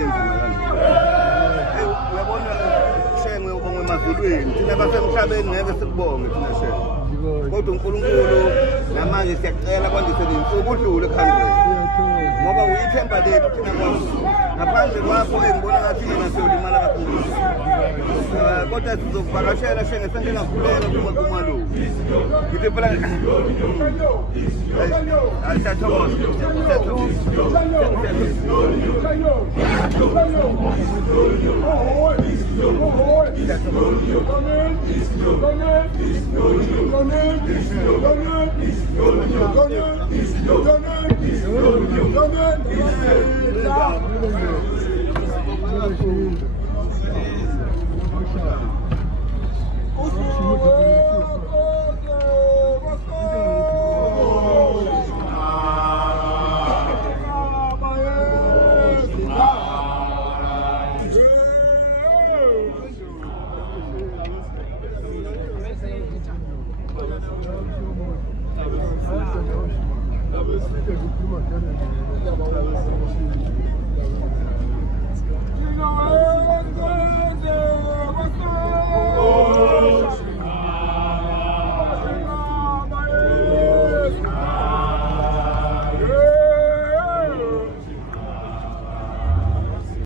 into enzima kanjani. Uyabona shenge ubonge emazulwini thina basemhlabeni ngeke sikubonge thina shenge. Kodwa uNkulunkulu namanje siyacela kwandise insuku udlule ekhanda ngoba uyithemba lethu thina kwazo. Ngaphandle kwakho engibona ngathi yena siyolimala kakhulu. Kodwa sizokuvakashela shenge sente ngakhuleka kuma lo. Ngithi phela